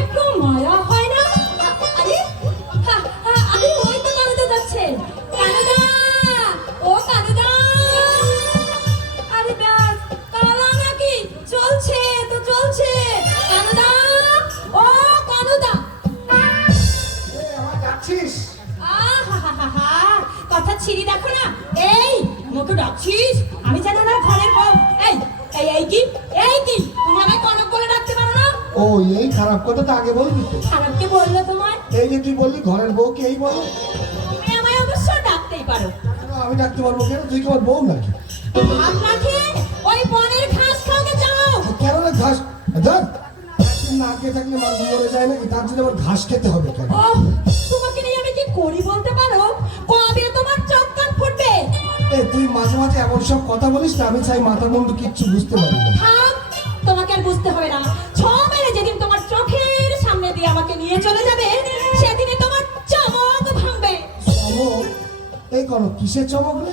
একটু মায়া হয় না? আরে আরে ওই তো কানুদা যাচ্ছে। কানুদা, ও কানুদা। আরে ব্যাস কালা নাকি? চলছে তো চলছে। কানুদা, ও কানুদা। আমার ডাকছিস? আহা কথা ছিড়ি দেখো না। এই আমাকে ডাকছিস? আমি জানো না ঘরের বউ। এই এই এই কি এই কি তুমি আমায় কনক বলে ডাকতে পারো না? ও এই খারাপ কথাটা আগে বলবি তো। খারাপ কে বললো তোমায়? এই যে তুই বললি ঘরের বউকে এই বলো। তুমি আমায় অবশ্য ডাকতেই পারো। কেন আমি ডাকতে পারবো কেন? তুই কি আমার বউ নাকি? ভাত না খেয়ে ওই বনের ঘাস খাওয়াকে যাও। কেন না ঘাস ধর না খেয়ে থাকলে মানুষ মরে যায় নাকি? তার জন্য আমার ঘাস খেতে হবে কেন? ও তোমাকে নিয়ে আমি কি করি বলতে পারো? কবে তোমার চোখ কান ফুটবে? এ তুই মাঝে মাঝে এমন সব কথা বলিস না, আমি চাই মাথা মুন্ডু কিচ্ছু বুঝতে পারি না। থাম, তোমাকে আর বুঝতে হবে না। ছ মেরে যেদিন তোমার চোখের সামনে দিয়ে আমাকে নিয়ে চলে যাবে সেদিনে তোমার চমক ভাঙবে। চমক? এই করো কিসের চমক রে?